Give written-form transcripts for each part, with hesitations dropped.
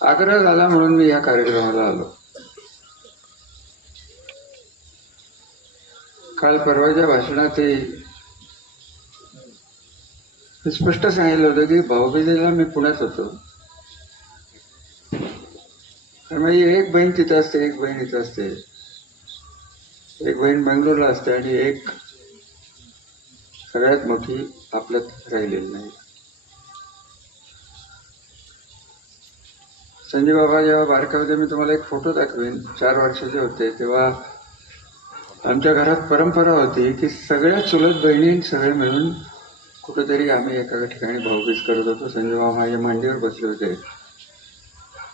आग्रह झाला म्हणून मी या कार्यक्रमाला आलो. काल परवाच्या भाषणात स्पष्ट सांगितलं होतं की भाऊबीजेला मी पुण्यात होतो. माझी एक बहीण तिथं असते, एक बहीण इथं असते, एक बहीण बेंगलोरला असते आणि एक सगळ्यात मोठी आपल्यात राहिलेली नाही. संजय बाबा जेव्हा बारका होते, मी तुम्हाला एक फोटो दाखवेन, 4 वर्षाचे होते तेव्हा आमच्या घरात परंपरा होती की सगळ्या चुलत बहिणी सगळे मिळून कुठेतरी आम्ही एका ठिकाणी भाऊबीज करत होतो. संजय बाबा माझ्या मांडीवर बसले होते.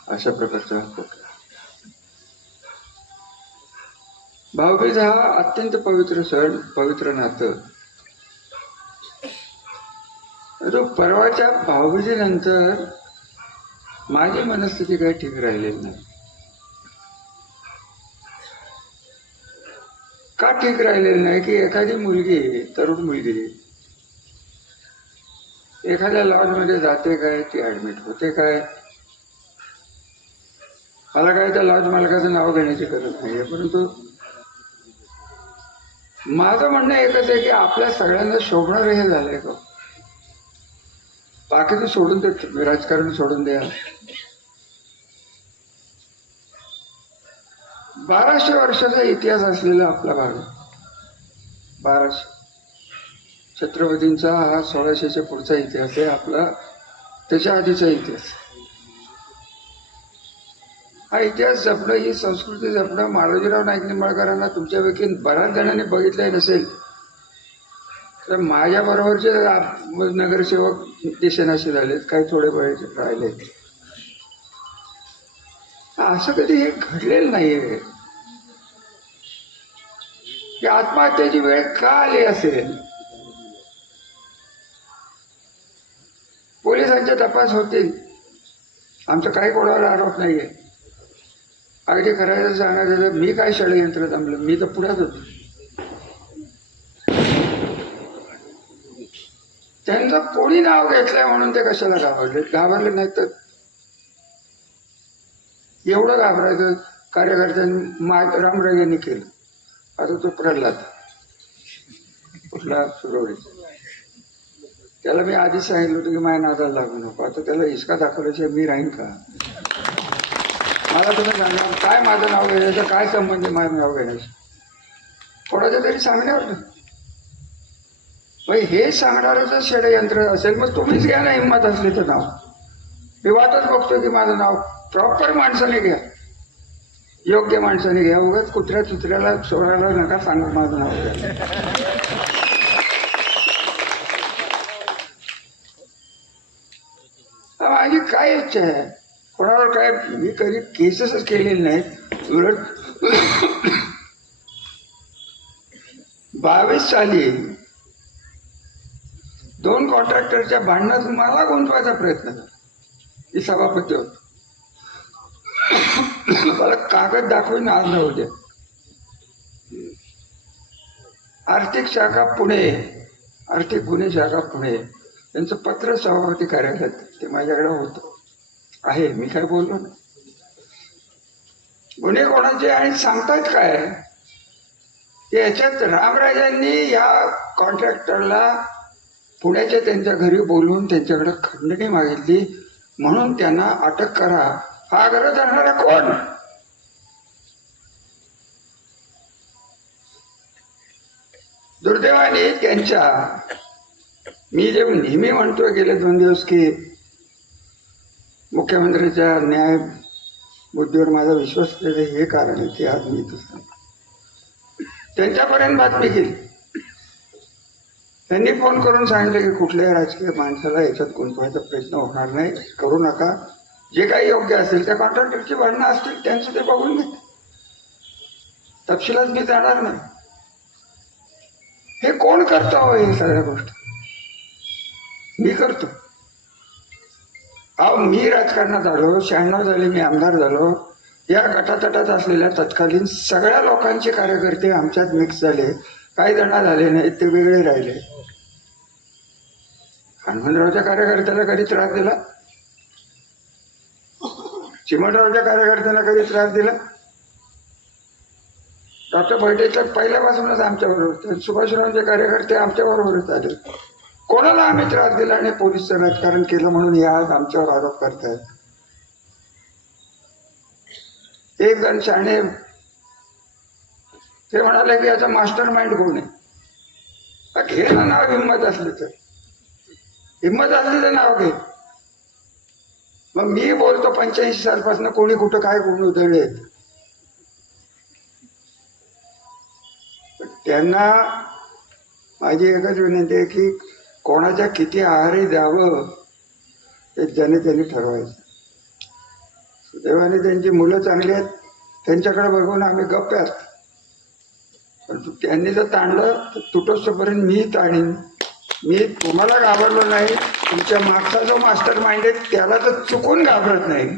अशा प्रकारचा फोटो. भाऊबीज हा अत्यंत पवित्र सण, पवित्र नातं. तो परवाच्या भाऊबीजेनंतर माझी मनस्थिती काही ठीक राहिलेली नाही. का ठीक राहिलेली नाही की एखादी मुलगी, तरुण मुलगी एखाद्या लॉजमध्ये जाते काय, ती ऍडमिट होते काय, मला काय त्या लॉज मालकाचं नाव घेण्याची गरज नाहीये, परंतु माझं म्हणणं एकच आहे की आपल्या सगळ्यांना शोभणार हे झालंय का? बाकीचं सोडून दे, राजकारण सोडून द्या. 1200 वर्षाचा इतिहास असलेला आपला भाग, 1200 छत्रपतींचा हा 1600च्या पुढचा इतिहास आहे आपला, त्याच्या आधीचा इतिहास. हा इतिहास जपणं, ही संस्कृती जपणं, मालोजीराव नाईक निंबाळकरांना तुमच्यापैकी बऱ्याच जणांनी बघितलंय नसेल तर माझ्या बरोबरचे नगरसेवक दिसेनासे झालेत, काही थोडे वेळ राहिले. असं कधी हे घडलेलं नाहीये की आत्महत्येची वेळ का आली असेल. पोलिसांचे तपास होतील, आमचा काही कोणावर आरोप नाहीये. अगदी खरं सांगायचं, मी काय षडयंत्र जमलं, मी तर पुढ्यात होतो. त्यांचं कोणी नाव घेतलंय म्हणून ते कशाला घाबरले नाही तर एवढं घाबरायचं. कार्यकर्त्यांनी रामराजेंनी केलं. आता तो प्रल्हाद कुठला सुरवडी, त्याला मी आधीच सांगितलं होतं की माझ्या नादाला लागू नको. आता त्याला हिसका दाखवल्याशिवाय मी राहीन का? मला तुम्ही सांगा, काय माझं नाव घेण्याचं काय संबंध आहे माझं नाव घेण्याचं? कोणाच्या तरी सांगण्यावर हे सांगणारच षडयंत्र असेल, मग तुम्हीच घ्या ना, हिंमत असली तर नाव. मी वाटच बघतो की माझं नाव प्रॉपर माणसाने घ्या, योग्य माणसाने घ्या. उगाच कुत्र्याला सोडायला नका सांगू माझं नाव घ्या. माझी काय इच्छा आहे, कोणावर काय, मी कधी केसेसच केलेली नाहीत. उलट 22 साली 2 कॉन्ट्रॅक्टरच्या भांडणात मला गुंतवायचा प्रयत्न झाला. मी सभापती होतो. मला कागद दाखवून आज न उद्या आर्थिक शाखा पुणे, आर्थिक गुन्हे शाखा पुणे, त्यांचं पत्र सभापती कार्यालयात ते माझ्याकडे होतं आहे. मी काय बोललो ना. गुन्हे कोणाचे आणि सांगतायत काय, याच्यात रामराजांनी या कॉन्ट्रॅक्टरला पुण्याच्या त्यांच्या घरी बोलवून त्यांच्याकडे खंडणी मागितली म्हणून त्यांना अटक करा. हा आग्रह धरणारा कोण? दुर्दैवाने त्यांच्या, मी जे नेहमी म्हणतोय गेले 2 दिवस की मुख्यमंत्र्यांच्या न्याय बुद्धीवर माझा विश्वास हे कारण आहे की आज मी इथं त्यांच्यापर्यंत बातमी गेली. त्यांनी फोन करून सांगितलं की कुठल्याही राजकीय माणसाला याच्यात गुंतवायचा प्रयत्न होणार नाही, करू नका. जे काही योग्य असेल, त्या कॉन्ट्रॅक्टरची भांडणं असतील त्यांचं ते बघून घे, तपशिलात मी जाणार नाही. हे कोण करतो हो हे सगळ्या गोष्टी? मी करतो. अहो, मी राजकारणात आलो, 96 झाले मी आमदार झालो, या गटातटात असलेल्या तत्कालीन सगळ्या लोकांचे कार्यकर्ते आमच्यात मिक्स झाले. काही जण झाले नाही, ते वेगळे राहिले. हनुमंतरावच्या कार्यकर्त्याला कधी त्रास दिला? चिमणरावच्या कार्यकर्त्यांना कधी त्रास दिला? डॉक्टर भैटेच्या पहिल्यापासूनच आमच्या बरोबर, सुभाषरावचे कार्यकर्ते आमच्या बरोबरच आले. कोणाला आम्ही त्रास दिला आणि पोलीसचं राजकारण केलं म्हणून या आज आमच्यावर आरोप करतायत. एक जण शाणे ते म्हणाले की याचा मास्टर माइंड कोण आहे? घे ना नाव, हिंमत असली तर. हिंमत असली तर नाव घे. मग मी बोलतो 85 सालपासून कोणी कुठं काय गुण उधळले. त्यांना माझी एकच विनंती आहे की कोणाच्या किती आहारी द्यावं ते ज्याने त्यांनी ठरवायचं. सुदैवाने त्यांची मुलं चांगली आहेत, त्यांच्याकडे बघून आम्ही गप्प आहेत. पण त्यांनी जर ताणलं तर तुटोस्तोपर्यंत मी ताणीन. मी तुम्हाला घाबरलो नाही, तुमच्या मागचा जो मास्टर माइंड आहे त्याला तर चुकून घाबरत नाही.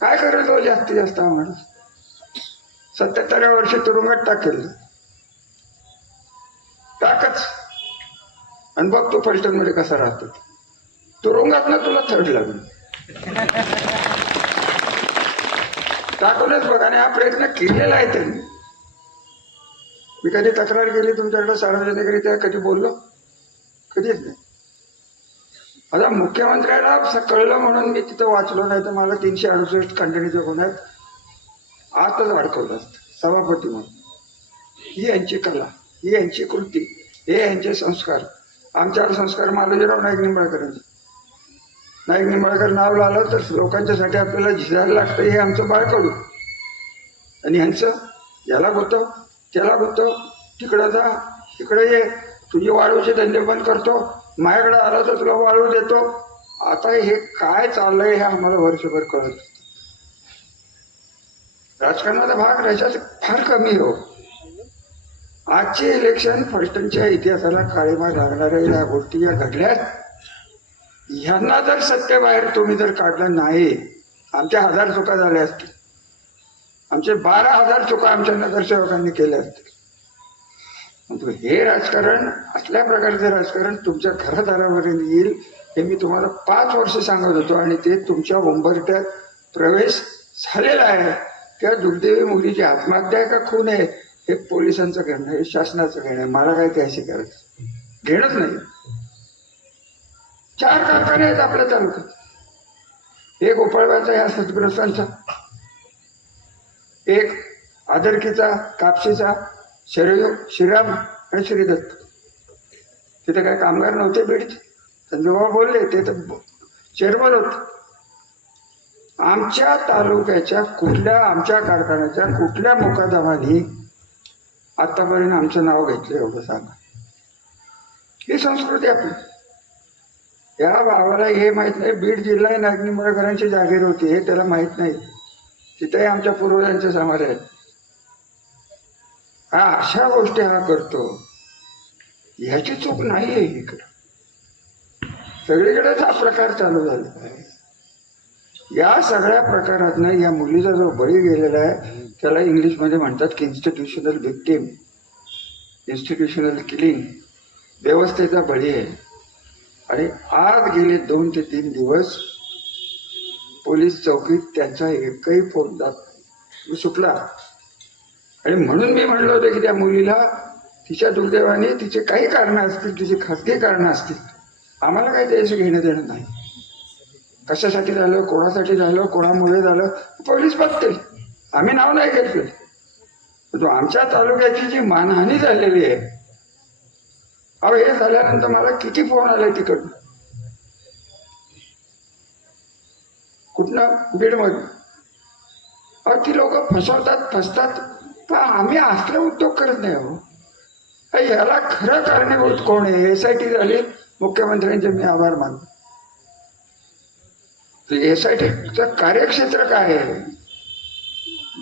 काय करेल तो जास्तीत जास्त हा माणूस? 77व्या वर्षी तुरुंगात टाकेल. टाकच आणि बघ तू फलटण मध्ये कसा राहतो. तुरुंगात ना तुला थर्ड लागेल. टाकूनच बघ. आणि हा प्रयत्न केलेला आहे त्यांनी. मी कधी तक्रार केली तुमच्याकडे सार्वजनिकरित्या? कधी बोललो? कधीच नाही. आता मुख्यमंत्र्याला कळलं म्हणून मी तिथं वाचलो, नाही तर मला 368 खंडणीच्या गुन्ह्यात आतच अडकवलं असतं सभापती म्हणून. ही यांची कला, ही यांची कृती, हे यांचे संस्कार. आमच्यावर संस्कार मालोजीराव नाईक निंबाळकरांचे. नाईक निंबाळकर नाव लावलं तर लोकांच्यासाठी आपल्याला झिजायला लागतं, हे आमचं बाळकडू. आणि ह्यांचं याला गुतो त्याला गुतो, तिकडं जा इकडे ये, तुझी वाळूचे धंदे बंद करतो, माझ्याकडे आला तर तुला वाळू देतो. आता हे काय चाललंय हे आम्हाला वर्षभर कळत. राजकारणाचा भाग राज्यात फार कमी हो. आजचे इलेक्शन फलटणच्या इतिहासाला काळीमा लागणाऱ्या या गोष्टी या घडल्यात. ह्यांना जर सत्तेबाहेर तुम्ही जर काढलं नाही, आमच्या 1000 चुका झाल्या असतील. आमचे 12,000 चुका आमच्या नगरसेवकांनी केल्या असतील. हे राजकारण, असल्या प्रकारचे राजकारण तुमच्या घरादारापर्यंत येईल हे मी तुम्हाला 5 वर्ष सांगत होतो. आणि ते तुमच्या उंबरठ्यात प्रवेश झालेला आहे. त्या दुर्दैवी मुलीची आत्महत्या आहे का खून आहे हे पोलिसांचं घेणं, हे शासनाचं घेणं आहे. मला काय त्याशी करायचं? घेणंच नाही. 4 कारखाने आहेत आपल्या तालुक्यात. एक गोपाळबाचा या सद्ग्रस्तांचा, एक आदरकीचा, कापशीचा, श्रीराम आणि श्रीदत्त. तिथे काय कामगार नव्हते बीडचे? त्यांचे बाबा बोलले, ते तर चेअरमन होते. आमच्या तालुक्याच्या कुठल्या, आमच्या कारखान्याच्या कुठल्या मुकादमाने आतापर्यंत आमचं नाव घेतलं एवढं सांगा. ही संस्कृती आपली. या भावाला हे माहित नाही, बीड जिल्हा नाईक निंबाळकरांची जागीर होती हे त्याला माहित नाही. तिथेही आमच्या पूर्वजांचे समाज आहेत. हा अशा गोष्टी हा करतो, ह्याची चूक नाहीये. इकडं सगळीकडेच हा प्रकार चालू झालेला आहे. या सगळ्या प्रकारातनं या मुलीचा जो बळी गेलेला आहे त्याला इंग्लिशमध्ये म्हणतात की इन्स्टिट्यूशनल व्हिक्टीम, इन्स्टिट्यूशनल किलिंग, व्यवस्थेचा बळी आहे. आणि आज गेले 2 ते 3 दिवस पोलीस चौकीत त्यांचा एकही फोन जात नाही, सुटला. आणि म्हणून मी म्हणलो होतो की त्या मुलीला, तिच्या दुर्दैवाने तिचे काही कारणं असतील, तिची खासगी कारणं असतील, आम्हाला काही त्याचं घेणं देणं नाही. कशासाठी झालं, कोणासाठी झालं, कोणामुळे झालं पोलीस बघतील. आम्ही नाव नाही घेतलं. पण आमच्या तालुक्याची जी मानहानी झालेली आहे, अहो हे झाल्यानंतर मला किती फोन आले तिकडनं, कुठनं, बीडमधून. अहो ती लोक फसतात. पण आम्ही असले उद्योग करत नाही. हो ह्याला खरं कारणीभूत कोण आहे? SIT झाली, मुख्यमंत्र्यांचे मी आभार मानतो. SITचं कार्यक्षेत्र काय आहे?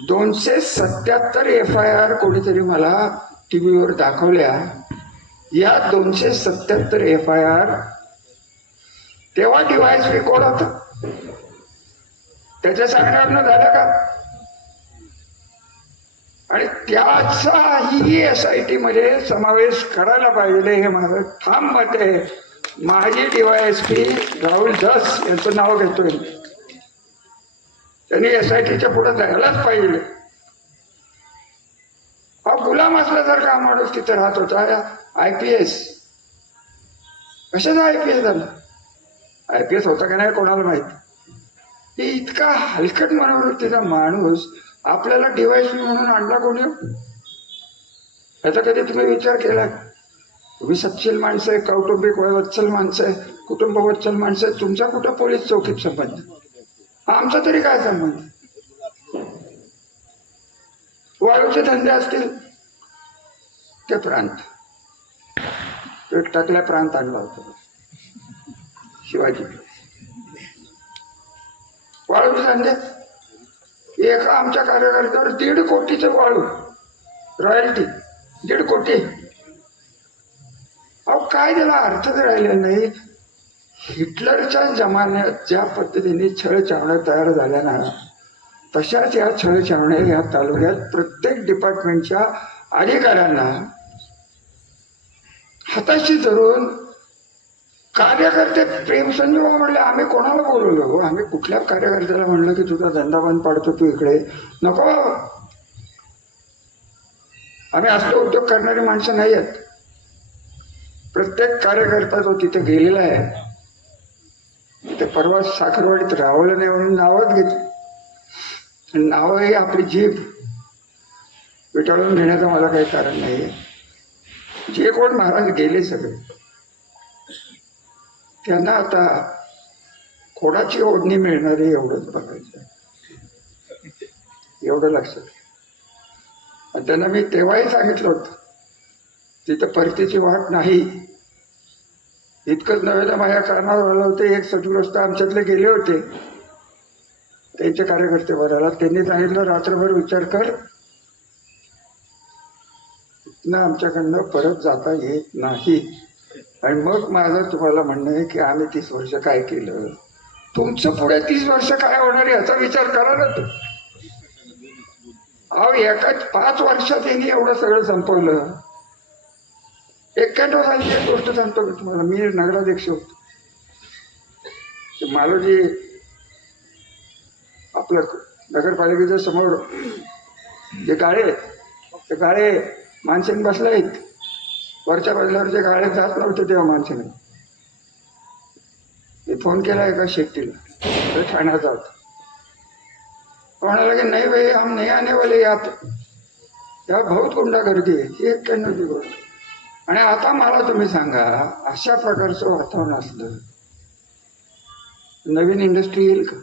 277 FIR कोणीतरी मला टीव्हीवर दाखवल्या. या 277 FIR तेव्हा डिवाइस रेकॉर्ड होता, त्याच्या सांगण्यावरनं झालं का? आणि त्याचाही SIT मध्ये समावेश करायला पाहिजे हे माझं ठाम मत आहे. माजी DYSP राहुल धस यांचं नाव घेतोय. त्यांनी SITच्या पुढे जायलाच पाहिजे. हा गुलाम असल्यासारखा हा माणूस तिथे राहत होता. IPS कशाचा IPS झाला? IPS होता का नाही कोणाला माहिती. इतका हलकट मनोवृत्तीचा माणूस आपल्याला DYSP म्हणून आणला कोणी? याचा कधी तुम्ही विचार केला? तुम्ही सच्चील माणसं आहे, कौटुंबिक वत्सल माणसं आहे, कुटुंब वत्सल माणसं आहे. तुमचा कुठं पोलीस चौकीत संबंध? आमचा तरी काय संबंध? वाळूचे धंदे असतील ते प्रांत, पेट टाकल्या प्रांत आणला होता शिवाजी. वाळूचे धंदे, एका आमच्या कार्यकर्त्यावर 1.5 कोटीचे वाळू रॉयल्टी, 1.5 कोटी. अहो काय त्याला अर्थच राहिला नाही. हिटलरच्या जमान्यात ज्या पद्धतीने छळ छावण्या तयार झाल्या ना, तशाच या छळ छावण्या या तालुक्यात प्रत्येक डिपार्टमेंटच्या अधिकाऱ्यांना हाताशी धरून कार्यकर्ते प्रेमसंजीवा म्हणले. आम्ही कोणाला बोलवलो? आम्ही कुठल्या कार्यकर्त्याला म्हणलं की तुझा धंदा बंद पाडतो, तू इकडे नको. आम्ही असलो उद्योग करणारी माणसं नाही आहेत. प्रत्येक कार्यकर्ता जो तिथे गेलेला आहे ते परवा साखरवाडीत रावलं नाही म्हणून नावच घेतली. नावं ही आपली जीभ विटाळून घेण्याचं मला काही कारण नाही. जे कोण महाराज गेले सगळे त्यांना आता खोडाची ओढणी मिळणार आहे एवढंच बघायचं, एवढं लक्षात. आणि त्यांना मी तेव्हाही सांगितलं होतं तिथं परतीची वाट नाही. इतकंच नव्हे तर माझ्या कानावर आलं होतं. एक सदग्रस्त आमच्यातले गेले होते, त्यांचे कार्यकर्ते बघायला. त्यांनी सांगितलं रात्रभर विचार कर, ना आमच्याकडनं परत जाता येत नाही. आणि मग माझं तुम्हाला म्हणणं आहे की आम्ही 30 वर्ष काय केलं, तुमचं पुढे 30 वर्ष काय होणार याचा विचार करा ना तुम्ही. अहो एकाच 5 वर्षात त्यांनी एवढं सगळं संपवलं. 91 सालची एक गोष्ट सांगतो मी तुम्हाला. मी नगराध्यक्ष होतो. मालोजी आपलं नगरपालिकेच्या समोर जे गाळे, ते गाळे माणसाने बसले आहेत. वरच्या बाजल्यावर जे गाळे जात नव्हते तेव्हा माणसाने मी फोन केला एका शेट्टीला, तो ठाण्याचा होता. म्हणाला की नाही भाई हम नहीं आने वाले यात, या बहुत गुंडागर्दी आहे. ही 91ची गोष्ट. आणि आता मला तुम्ही सांगा, अशा प्रकारचं वातावरण असलं नवीन इंडस्ट्री येईल का?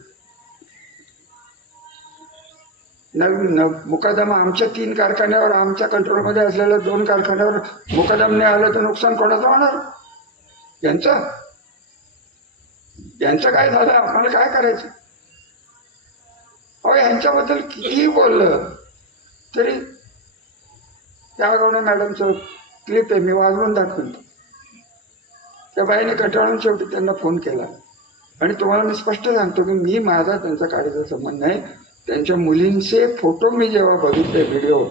नवीन मुकादमा आमच्या 3 कारखान्यावर, आमच्या कंट्रोलमध्ये असलेल्या 2 कारखान्यावर मुकादम नाही आलं तर नुकसान कोणाचं होणार? यांचं काय झालं? आम्हाला काय करायचं? अहो यांच्याबद्दल कितीही बोललं तरी, त्या गवणे मॅडमचं क्लिप आहे, मी वाजवून दाखवून. त्या बाईने कंटाळून शेवटी त्यांना फोन केला. आणि तुम्हाला मी स्पष्ट सांगतो की मी माझा त्यांचा काढायचा संबंध नाही. त्यांच्या मुलींचे फोटो मी जेव्हा बघितले, व्हिडिओ,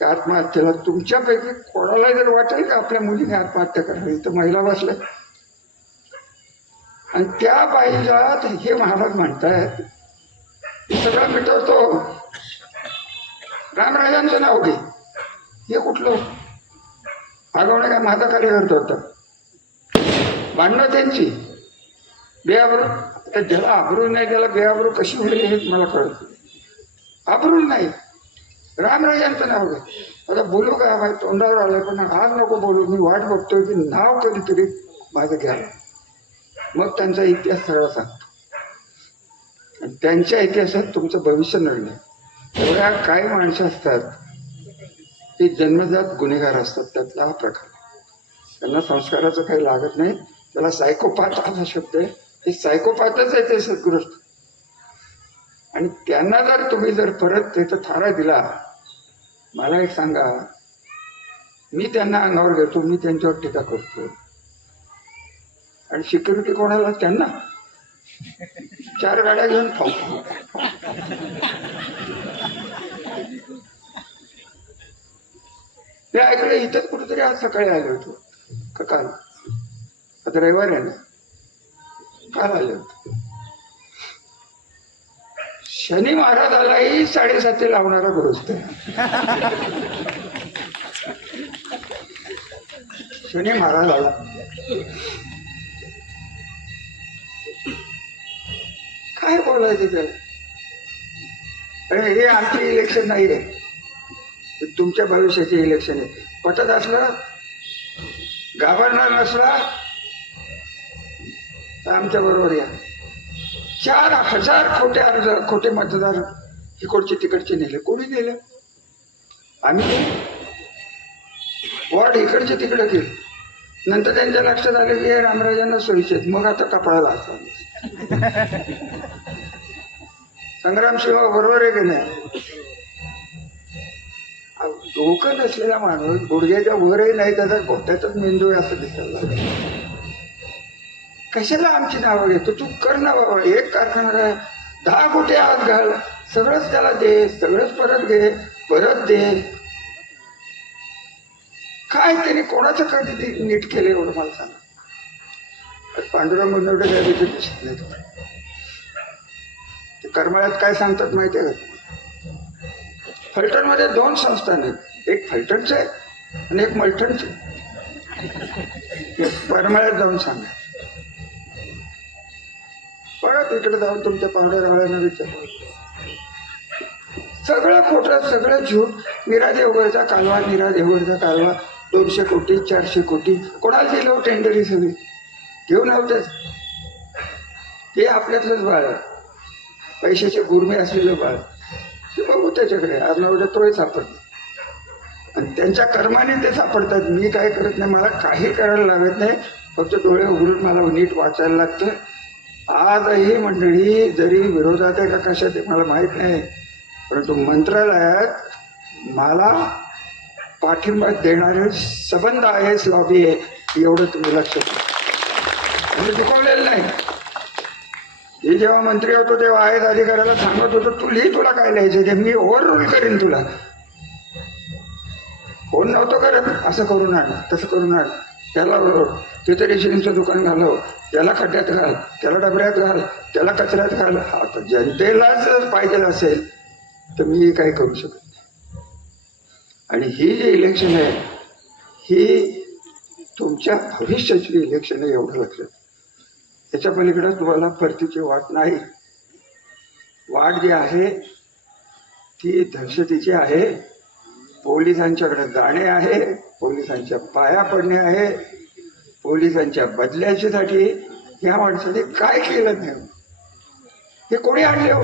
आत्महत्येला, तुमच्यापैकी कोणाला जर वाटेल का आपल्या मुलीने आत्महत्या करावी, तर महिला बसल्या. आणि त्या बाईला हे महाराज म्हणतायत सगळं मिटवतो, रामराजांचं नाव घे. हे कुठलं आगवणे? काय माझा कार्यकर्ता होता? भांडणं त्यांची बेआबरू. ज्याला आबरू नाही त्याला बेआबरू कशी होईल हेच मला कळत. आबरू नाही, रामराजांचं नाव घे. आता बोलू का? माझ्या तोंडावर आलंय पण आज नको बोलू. मी वाट बघतोय की नाव कधीतरी माझं घ्या, मग त्यांचा इतिहास सगळा सांगतो. आणि त्यांच्या इतिहासात तुमचं भविष्य नडलं. एवढ्या काही माणसं असतात ते जन्मजात गुन्हेगार असतात. त्यातला हा प्रकार. त्यांना संस्काराचं काही लागत नाही. त्याला सायकोपाथ हा शब्द आहे. हे सायकोपाथच आहे ते सद्गृष्ट. आणि त्यांना जर तुम्ही जर परत त्याचा थारा दिला, मला एक सांगा, मी त्यांना अंगावर घेतो, मी त्यांच्यावर टीका करतो. आणि सिक्युरिटी कोणाला? त्यांना 4 गाड्या घेऊन हे ऐकलं इथंच कुठेतरी आज सकाळी आले होतो का काल, आता रविवार आहे ना, काल आले होते. शनी महाराजालाही 7:30 लावणारा गृहस्थ आहे. शनी महाराजाला काय बोलायचं त्याला? अरे हे आमची इलेक्शन नाही आहे, तुमच्या भविष्याचे इलेक्शन आहे. पटत असलं, घाबरणार नसला तर आमच्या बरोबर या. 4,000 खोटे अर्ज, खोटे मतदार इकडचे तिकडचे नेले. कोणी नेले? आम्ही. वॉर्ड इकडचे तिकडे केले. नंतर त्यांच्या लक्षात आले की हे रामराजांना सोयीचे. मग आता कपाळाला असतात. संग्राम सिंह बरोबर आहे की नाही? डोकं नसलेला माणूस गुडघ्याच्या वरही नाही, त्याचा गोट्यातच मेंदू असं दिसायला लागला. कशाला आमची नावं घेतो? तू कर ना बाबा. एक कारखाना काय 10 कोटी आत घाल, सगळंच त्याला दे, सगळंच परत घे, परत दे. काय त्याने कोणाचं कधी नीट केलं एवढं मला सांगा. पांडुरंग मुनवडे काय तिथे दिसत नाही. ते करमाळ्यात काय सांगतात माहिती आहे का? फलटणमध्ये 2 संस्थान आहेत, एक फलटणचे आणि एक मलठणचे. करमाळ्यात जाऊन सांगा. बघा तिकडे जाऊन तुमच्या पाहुण्यारावळ्यांना विचार. सगळं खोटं, सगळं झूट. नीरा देवगडचा कालवा, नीरा देवगडचा कालवा 200 कोटी 400 कोटी कोणाला दिलं हो टेंडर? ही सगळी घेऊन नव्हतेच. ते आपल्यातलंच बाळ आहे, पैशाचे गुरमे असलेलं बाळ. ते बघू त्याच्याकडे, आज ना उद्या तोही सापडतो. आणि त्यांच्या कर्माने ते सापडतात. मी काय करत नाही, मला काही करायला लागत नाही, फक्त डोळे उघडून मला नीट वाचायला लागतं. आजही मंडळी जरी विरोधात आहे का कशात आहे मला माहीत नाही, परंतु मंत्रालयात मला पाठिंबा देणारे संबंध आहे, लॉबी आहे, एवढं तुम्ही लक्षात घ्या. मी चुकवलेलं नाही. मी जेव्हा मंत्री होतो तेव्हा आयत अधिकाऱ्याला सांगत होतो, तू लिही तुला काय लिहायचं ते, मी ओव्हर रूल करीन तुला. फोन नव्हतो करत, असं करून आण, तसं करून आण, त्याला तिथे रेशनिंगचं दुकान घालव, त्याला खड्ड्यात घाल, त्याला डबऱ्यात घाल, त्याला कचऱ्यात घाल. आता जनतेला जर पाहिजे असेल तर मी काही करू शकत नाही. आणि ही जी इलेक्शन आहे ही तुमच्या भविष्याची इलेक्शन आहे, एवढं लक्षात. त्याच्या पलीकडे तुम्हाला परतीची वाट नाही. वाट जी आहे ती दहशतीची आहे. पोलिसांच्याकडे जाणे आहे, पोलिसांच्या पाया पडणे आहे, पोलिसांच्या बदल्यासाठी. या माणसाने काय केलं नाही, हे कोणी आणले हो?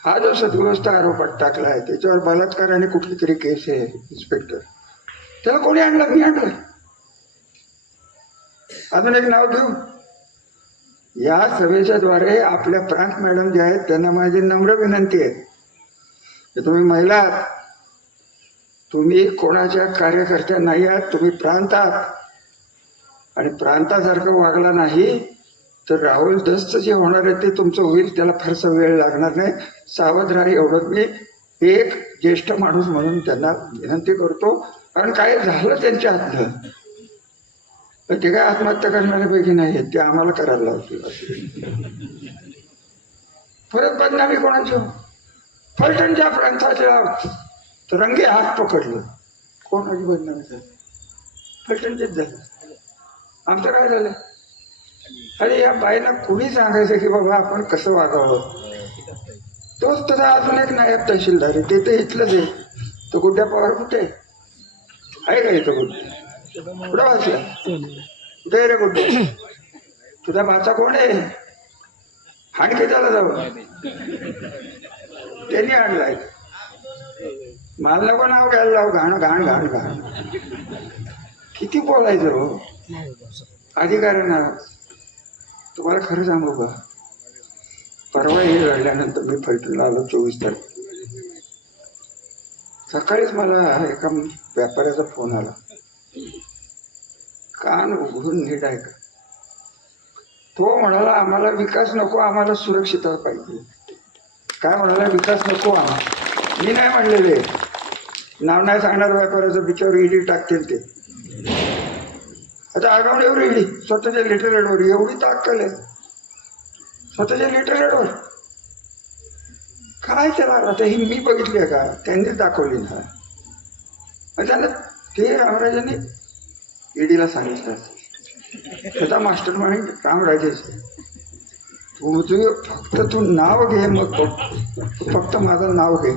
हा जो सदग्रस्त आरोपात टाकला आहे त्याच्यावर बलात्कार आणि कुठली तरी केस आहे इन्स्पेक्टर, त्याला कोणी आणलं? मी आणलं. अजून एक नाव घेऊ. या सभेच्या द्वारे आपल्या प्रांत मॅडम जे आहेत त्यांना माझी नम्र विनंती आहे की तुम्ही महिला आहात, तुम्ही कोणाच्या कार्यकर्त्या नाही आहात, तुम्ही प्रांत आहात. आणि प्रांतासारखं वागला नाही तर राहुल दस्त जे होणार आहे ते तुमचं होईल. त्याला फारसा वेळ लागणार नाही. सावध राहा, एवढं मी एक ज्येष्ठ माणूस म्हणून त्यांना विनंती करतो. कारण काय झालं त्यांच्या हातनं, तर ते काय आत्महत्या करणाऱ्यापैकी नाही आहेत, ते आम्हाला करायला लावतील. परत बदनामी कोणाची? फलटणच्या प्रांताच्या रंगे हात पकडलं. कोणाची बदनामी झाली? फलटणचेच झालं. आमचं काय झालं? अरे या बाईला कुणी सांगायचं की बाबा आपण कसं वागावं? तोच तसा अजून एक नायब तहसीलदार आहे, ते तर इथलंच आहे. तो गुड्ड्या पवार कुठे आहे का? इथं कुठे कुठं वाचला? कुठे रे गुड्डे? तुझा भाचा कोण आहे? हाणकी त्याला जावं, त्यांनी आणलाय. मला नको नाव घ्यायला लाव. घाण घाण घाण घाण. किती बोलायचं हो अधिकाऱ्यांना. तुम्हाला खरं सांगू का, परवा हे घडल्यानंतर मी फलटणला आलो 24 तारखेला. सकाळीच मला एका व्यापाऱ्याचा फोन आला. कान उघडून नीट ऐका. तो म्हणाला आम्हाला विकास नको, आम्हाला सुरक्षितता पाहिजे. काय म्हणाला? विकास नको आम्हाला. मी नाही म्हणलेले, नाव नाही सांगणार व्यापाराचं, बिचावर ईडी टाकतील ते. आता आगावण्यावर ईडी स्वतःच्या लिटरेटवर एवढी ताकद आहे, स्वतःच्या लिटरेटवर. काय त्याला आता ही मी बघितली आहे का, त्यांनीच दाखवली ना. त्याला ते रामराजांनी ईडीला सांगितलं, त्याचा मास्टर माइंड रामराजेच. फक्त तू नाव घे, मग फक्त माझं नाव घे.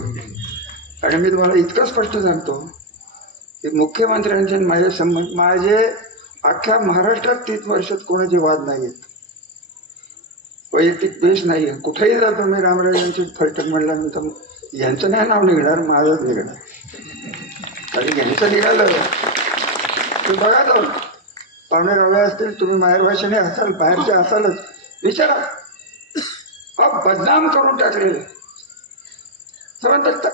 आणि मी तुम्हाला इतकं स्पष्ट सांगतो की मुख्यमंत्र्यांचे माझे संबंध, माझे अख्ख्या महाराष्ट्रात 30 वर्षात कोणाचे वाद नाही आहेत, वैयक्तिक द्वेष नाही आहे. कुठेही जातो मी रामराजांची फलटण म्हणल्यानंतर यांचं नाही नाव निघणार, माझंच निघणार. आणि यांचं निघालं ते बघा जाऊन, पाहुणे रावळे असतील, तुम्ही माहेरभाषेने असाल, बाहेरचे असालच, विचारा. हा बदनाम करून टाकलेलं.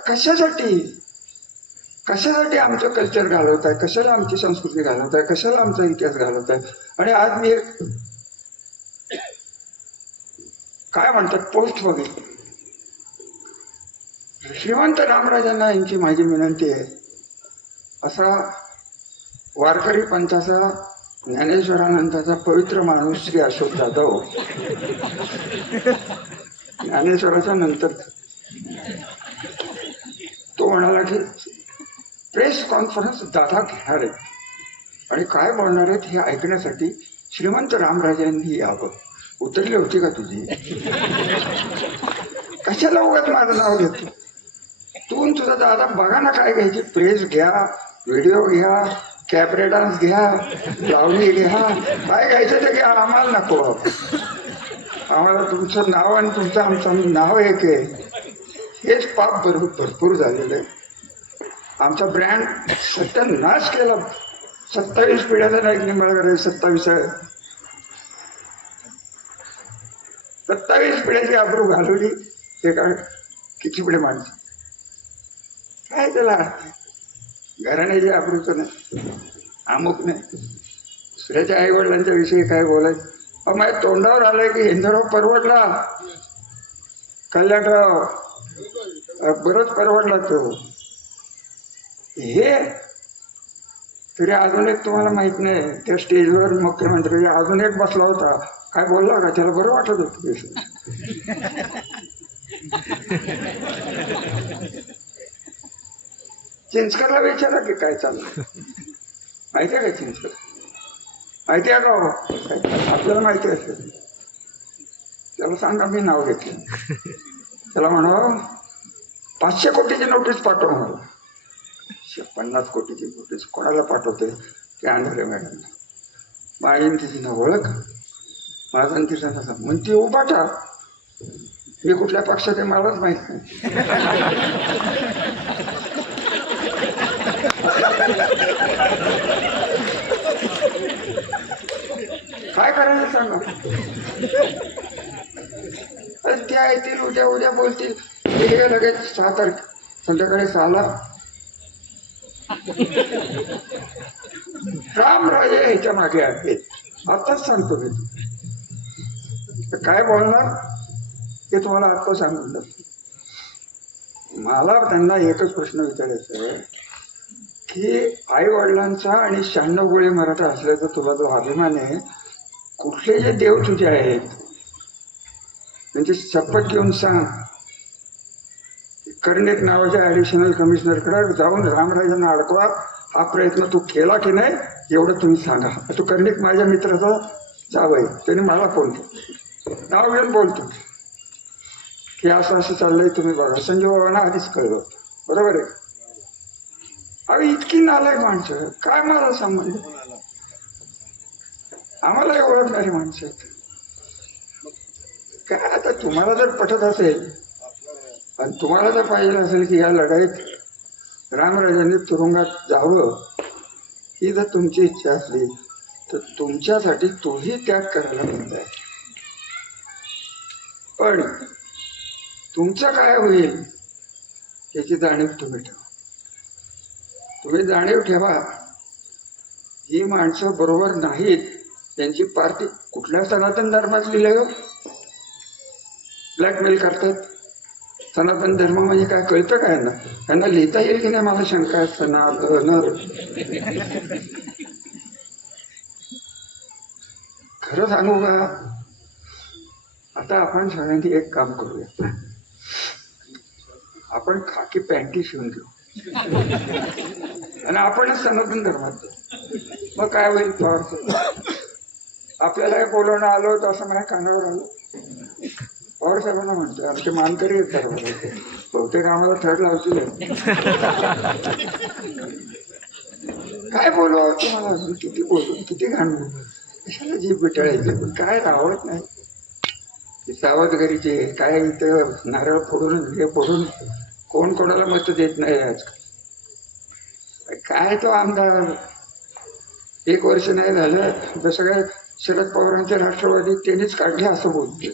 कशासाठी कशासाठी आमचं कल्चर घालवताय, कशाला आमची संस्कृती घालवताय, कशाला आमचा इतिहास घालवताय. आणि आज मी काय म्हणतात पोस्ट बघितली. श्रीमंत रामराजांना यांची माझी विनंती आहे, असा वारकरी पंथाचा ज्ञानेश्वरानंदाचा पवित्र माणूस श्री अशोक जाधव, ज्ञानेश्वराच्या नंतर तो म्हणाला की प्रेस कॉन्फरन्स दादा घेणार आहेत आणि काय बोलणार आहेत हे ऐकण्यासाठी श्रीमंत रामराजांनी यावं. उतरली होती का तुझी? कशाला उगाच माझं नाव घेतो तू? तुझा दादा बघा ना काय घ्यायची, प्रेस घ्या, व्हिडिओ घ्या, कॅबरे डान्स घ्या, लावणी घ्या, काय घ्यायचं ते घ्या, आम्हाला नको. आम्हाला तुमचं नाव आणि तुमचं आमचं नाव एक आहे, हेच पाप भरपूर झालेलं आहे. आमचा ब्रँड सत्यानाश केला. 27 पिढ्याचा नाही निंबाळकर, 27 पिढ्याची आबरू घालवली एका कितीपुढे माणसं. काय त्याला घराण्याची आबरूचं नाही, अमुक नाही. दुसऱ्याच्या आई वडिलांच्या विषयी काय बोलायचं? माझ्या तोंडावर आलंय की हिंदराव परवडला, कल्याणराव बरंच परवडला तो. हे तरी अजून एक तुम्हाला माहित नाही, त्या स्टेजवर मुख्यमंत्री अजून एक बसला होता, काय बोलला का? त्याला बरं वाटत होतं. चिंचकरला विचारा की काय चाललं, माहिती आहे का चिंचकर? माहिती आहे का? आपल्याला माहिती असेल त्याला सांगा मी नाव घेतलं. त्याला म्हणावं 500 कोटीची नोटीस पाठव मला. 50 कोटीची नोटीस कोणाला पाठवते? ते अंधारे मॅडम. माझी तिची ना ओळख, माझा आणि तिचा नसा म्हणती उभाटा. मी कुठल्या पक्षात आहे मलाच माहित नाही. काय करायचं सांगा? त्या येतील, उद्या बोलतील, हे लगेच 6 तारखे संध्याकाळी 6ला रामराजे ह्याच्या मागे आहेत. आताच सांगतो मी. काय बोलणार हे तुम्हाला आता सांगून जातो. मला त्यांना एकच प्रश्न विचारायचा आहे की आई वडिलांचा आणि 96 गोळे मराठा असल्याचा तुला जो अभिमान आहे, कुठले जे देव तुझे आहेत त्यांची शपथ घेऊन सांग. कर्णिक नावाच्या ऍडिशनल कमिशनरकडे जाऊन रामराजांना अडकवा हा प्रयत्न तू केला की नाही एवढं तुम्ही सांगा. तो कर्णिक माझ्या मित्राचा जावई, त्याने मला फोन केला, नाव घेऊन बोलतो की असं असं चाललंय, तुम्ही बघा. संजय बाबांना आधीच कळलं, बरोबर आहे. अरे इतकी नालायक माणसं, काय मला संबंध? आम्हाला ओळखणारी माणसं आहेत. काय आता तुम्हाला जर पटत असेल आणि तुम्हाला जर पाहिजे असेल की या लढाईत रामराजांनी तुरुंगात जावं, ही जर तुमची इच्छा असली तर तुमच्यासाठी तोही त्याग करायला म्हणताय. पण तुमचं काय होईल याची जाणीव तुम्ही ठेवा. तुम्ही जाणीव ठेवा, ही माणसं बरोबर नाहीत. त्यांची पार्टी कुठल्या सनातन धर्मात लिहिलंय? ब्लॅकमेल करतात, सनातन धर्म म्हणजे काय कळतं काय ना? त्यांना लिहिता येईल की नाही मला शंका आहे. सनातन खरं सांगू का, आता आपण सगळ्यांनी एक काम करूया, आपण खाकी पॅन्टी शिवून घेऊ आणि आपणच सनातन धर्मात. मग काय होईल? आपल्याला बोलवणं आलो तर असं माझ्या कानावर आलं. पवार साहेबांना म्हणतो आमचे मानकरी येतात, बहुतेक आम्हाला थर्ड लावतील. काय बोलू तुम्हाला अजून, किती बोलू, किती घाण बोलू, कशाला जीभ बिटाळायची, काय रावत नाही. सावधगिरीचे काय इथं नारळ फोडून हे फोडून कोण कोणाला मत देत नाही आजकाल. काय तो आमदार 1 वर्ष नाही झालं जसं काय शरद पवारांचे राष्ट्रवादी त्यांनीच काढले असं बोलते.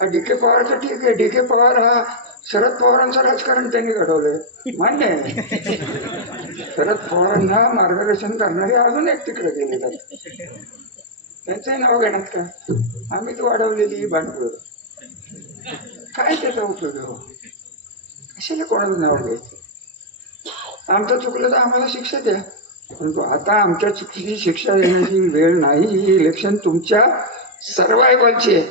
डी.के. पवारचं ठीक आहे, डी.के. पवार हा शरद पवारांचं राजकारण त्यांनी घडवलंय, मान्य आहे. शरद पवारांना मार्गदर्शन करणारे अजून एक तिकडे गेले जातात, त्यांचंही नाव घेण्यात का? आम्ही तो वाढवलेली भांडवल, काय त्याचा उपयोग आहे? कशाला कोणाचं नाव घ्यायचं? आमचं चुकलं तर आम्हाला शिक्षा द्या, परंतु आता आमच्या चुकीची शिक्षा देण्याची वेळ नाही. ही इलेक्शन तुमच्या सर्वायवलची आहे.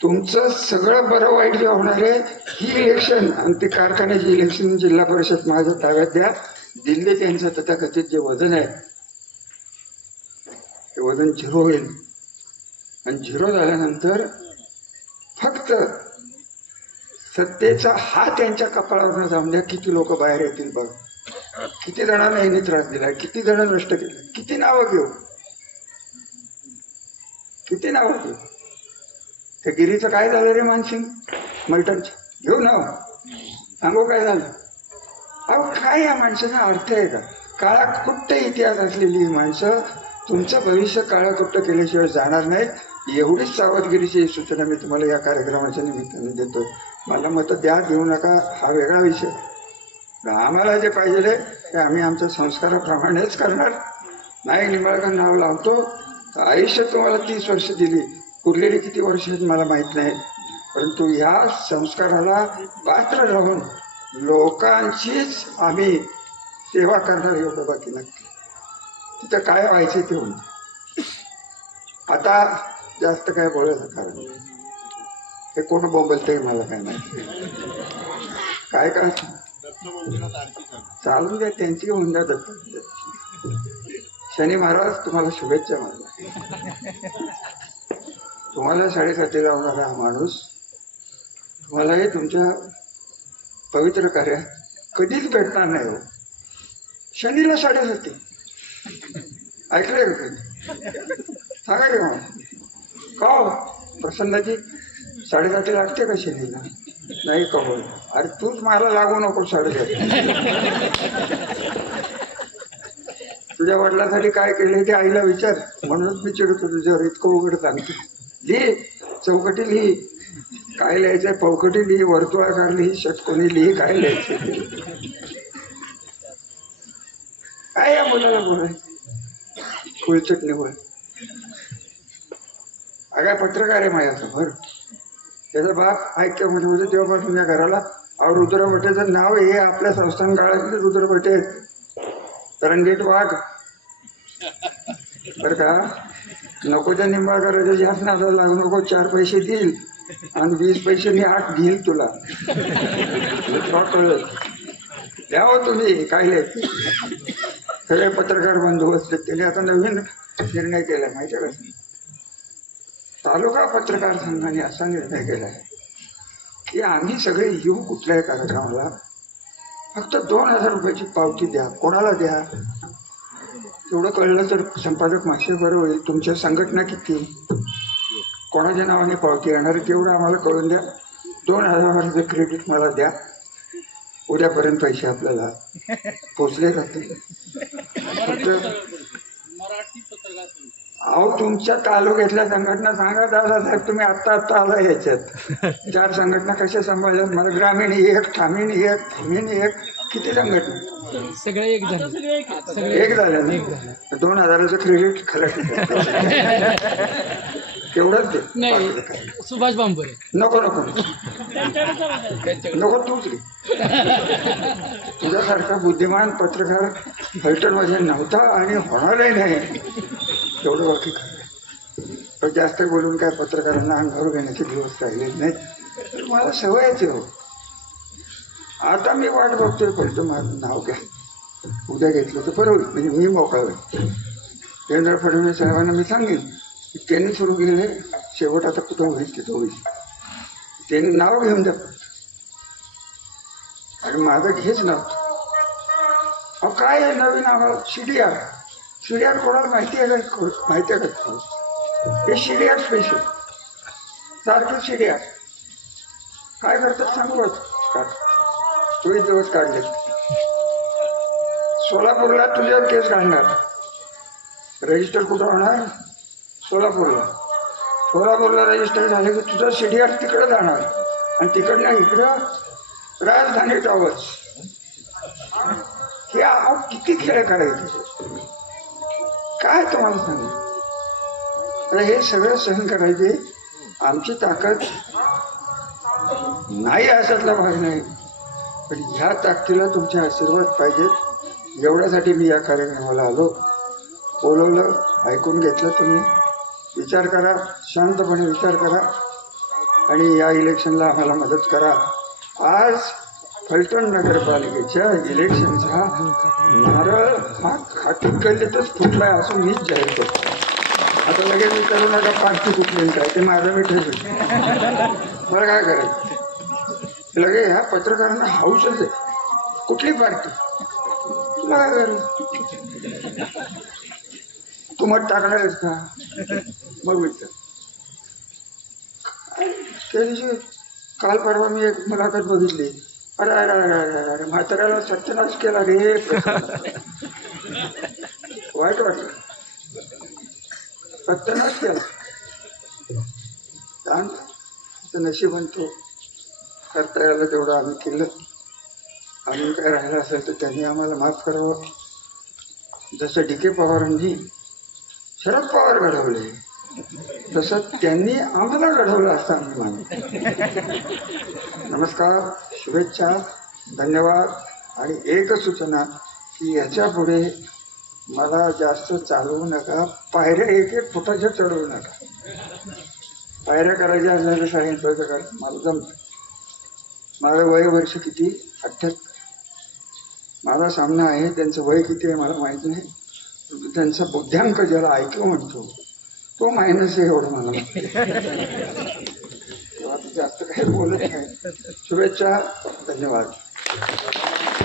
तुमचं सगळं बरं वाईट जे होणार आहे ही इलेक्शन, आणि ते कारखान्याची इलेक्शन जिल्हा परिषद माझ्या ताब्यात द्या. दिल्ली त्यांचं तथाकथित जे वजन आहे ते वजन 0 होईल, आणि 0 झाल्यानंतर फक्त सत्तेचा हात त्यांच्या कपाळावर जाऊन द्या. किती लोक बाहेर येतील बघ, किती जणांना यांनी त्रास दिला, किती जण नष्ट केलं, किती नावं घेऊ, किती नावं घेऊ. त्या गिरीचं काय झालं रे मानसिंग मल्टनचं, घेऊ ना, सांगू काय झालं? अहो काय या माणसाचा अर्थ आहे का? काळाकुट्ट इतिहास असलेली ही माणसं तुमचं भविष्य काळाकुट्ट केल्याशिवाय जाणार नाहीत. एवढीच सावधगिरीची सूचना मी तुम्हाला या कार्यक्रमाच्या निमित्ताने देतोय. मला मत द्या देऊ नका हा वेगळा विषय. आम्हाला जे पाहिजे ते आम्ही आमच्या संस्काराप्रमाणेच करणार. नाही निंबाळकर नाव लावतो तर आयुष्य तुम्हाला 30 वर्ष दिली, उरलेली किती वर्ष मला माहीत नाही, परंतु या संस्काराला पात्र राहून लोकांचीच आम्ही सेवा करणार, एवढं बाकी नक्की. तिथं काय व्हायचं ते होईल. आता जास्त काय बोलायचं कारण हे कोण बोंबलतंय मला काय माहिती, काय काय चालून द्या, त्यांची होऊन द्या. शनी महाराज तुम्हाला शुभेच्छा. मला तुम्हाला 7:30 लावणारा हा माणूस तुम्हालाही तुमच्या पवित्र कार्यात कधीच भेटणार नाही. हो शनीला 7:30 ऐकलंय का कधी? सांगा रे मला का हो प्रसन्नाची 7:30 लागते का शनीला? नाही का? बोल अरे तूच मला लागू नको 7:30. तुझ्या वडिलांसाठी काय केले ते आईला विचार, म्हणूनच मी चिडतो तुझ्यावर इतकं उघड सांगतो. लिही चौकटी, लिही काय लिहायचंय, पौकटी लिही, वर्तुळाकार लिही, षटकोनी लिही, काय लिहायचंय. काय या मुलाला बोलाय फुलचट निवड. काय पत्रकार आहे माझ्यासमोर, त्याचा बाप ऐक्यामध्ये होते तेव्हापासून या घराला अहो रुद्र भटेचं नाव हे आपल्या संस्थान काळातले रुद्र भटे रणजित वाघ बर का. नको त्या निंबाळकराच्या जास्त नादाला लागू नको. 4 पैसे देईल आणि 20 पैसे मी 8 घेईल तुला, कळलं द्या हो तुम्ही. काय लिहायचं सगळे पत्रकार बंधू असले त्याने आता नवीन निर्णय केलाय माहिती आहे का? तालुका पत्रकार संघाने असा निर्णय केलाय की आम्ही सगळे येऊ कुठल्याही कार्यक्रमाला, फक्त 2000 रुपयाची पावती द्या. कोणाला द्या तेवढं कळलं तर संपादक मासे बरं होईल. तुमच्या संघटना किती, कोणाच्या नावाने पावती येणार आहे तेवढं आम्हाला कळून द्या. 2000 क्रेडिट मला द्या. उद्यापर्यंत पैसे आपल्याला पोचले जातील. अहो तुमच्या तालुक्यातल्या संघटना सांगा दादासाहेब, तुम्ही आत्ता आला याच्यात 4 संघटना कशा सांभाळल्यात मला? ग्रामीण 1, ठामीण 1, थमीण 1, किती संघटना? सगळे एक झाले. एक झाले ना. 2000चं क्रेडिट खरं तेवढंच दे. नाही, बाकीचं काय. सुभाष बांबरे. नको नको नको तूच रे. तुझ्यासारखा बुद्धिमान पत्रकार फलटणमध्ये नव्हता आणि होणारही नाही, तेवढं बाकी खरं. पण जास्त बोलून काय पत्रकारांना अंगावर घेण्याचे दिवस राहिले नाहीत. मला सवयच आहे हो. आता मी वाट बघतोय फलटण माझं नाव घ्या, उद्या घेतलं तर बरोबर, म्हणजे मी मोकळा होईल. देवेंद्र फडणवीस साहेबांना मी सांगेन की त्यांनी सुरू केले, शेवट आता कुठं होईल तिथं होईल. त्यांनी नाव घेऊन द्या आणि माझं घेच नव्हतं. अहो काय आहे नवीन आम्हाला शिडीआर. शिडीआर कोणाला माहिती आहे का? माहिती आहे का? हे शिडीआर स्पेशल सारखं शिडीआर काय करतात सांगू का? 24 दिवस काढले. सोलापूरला तुझ्यावर केस काढणार, रजिस्टर कुठं होणार? सोलापूरला. सोलापूरला रजिस्टर झाले की तुझं सीडीआर तिकडं जाणार आणि तिकडनं इकडं राजधानी टॉवर्स. हे किती खेळ करायचे काय तुम्हाला सांगू. तर हे सगळं सहन करायचे आमची ताकद नाही, अशातला भाग नाही. पण ह्या ताकदीला तुमचे आशीर्वाद पाहिजेत. एवढ्यासाठी मी या कार्यक्रमाला आलो, बोलवलं, ऐकून घेतलं. तुम्ही विचार करा, शांतपणे विचार करा आणि या इलेक्शनला आम्हाला मदत करा. आज फलटण नगरपालिकेच्या इलेक्शनचा नारळ हा खाटी गल्लीतच फुटलाय असं मीच जाहीर करतो. आता लगेच विचारू नका पार्टी फुटली काय, ते माझं मी ठेवतो. मला काय करायचं? लगे ह्या पत्रकारांना हाऊसच आहे. कुठली पार्टी? तुला काय करायचं? तू मत टाकणार आहेस का? मग विचार. त्या दिवशी काल परवा मी एक मुलाखत बघितली. अरे अरे अरे अरे अरे म्हाताऱ्याला सत्यानाश केला रे. वाईट वाटलं, सत्यानाश केला. नशिबान तो करता यायला तेवढं आम्ही केलं. अजून काय राहिलं असेल तर त्यांनी आम्हाला माफ करावं. जसं डी.के. पवारांनी शरद पवार घडवले तसं त्यांनी आम्हाला घडवलं असं आम्ही मानतो. नमस्कार, शुभेच्छा, धन्यवाद. आणि एकच सूचना की याच्या पुढे मला जास्त चालवू नका. पायऱ्या 1-1 फुटाच्या चढवू नका. पायऱ्या करायच्या असल्या तर सांगितलं होतं का? मला जमतं. माझं वय वर्ष किती? 78. माझा सामना आहे. त्यांचं वय किती आहे मला माहीत नाही. त्यांचा बुद्ध्यांक ज्याला IQ म्हणतो तो मायनस आहे एवढं मला माहिती. जास्त काही बोलत नाही. शुभेच्छा, धन्यवाद.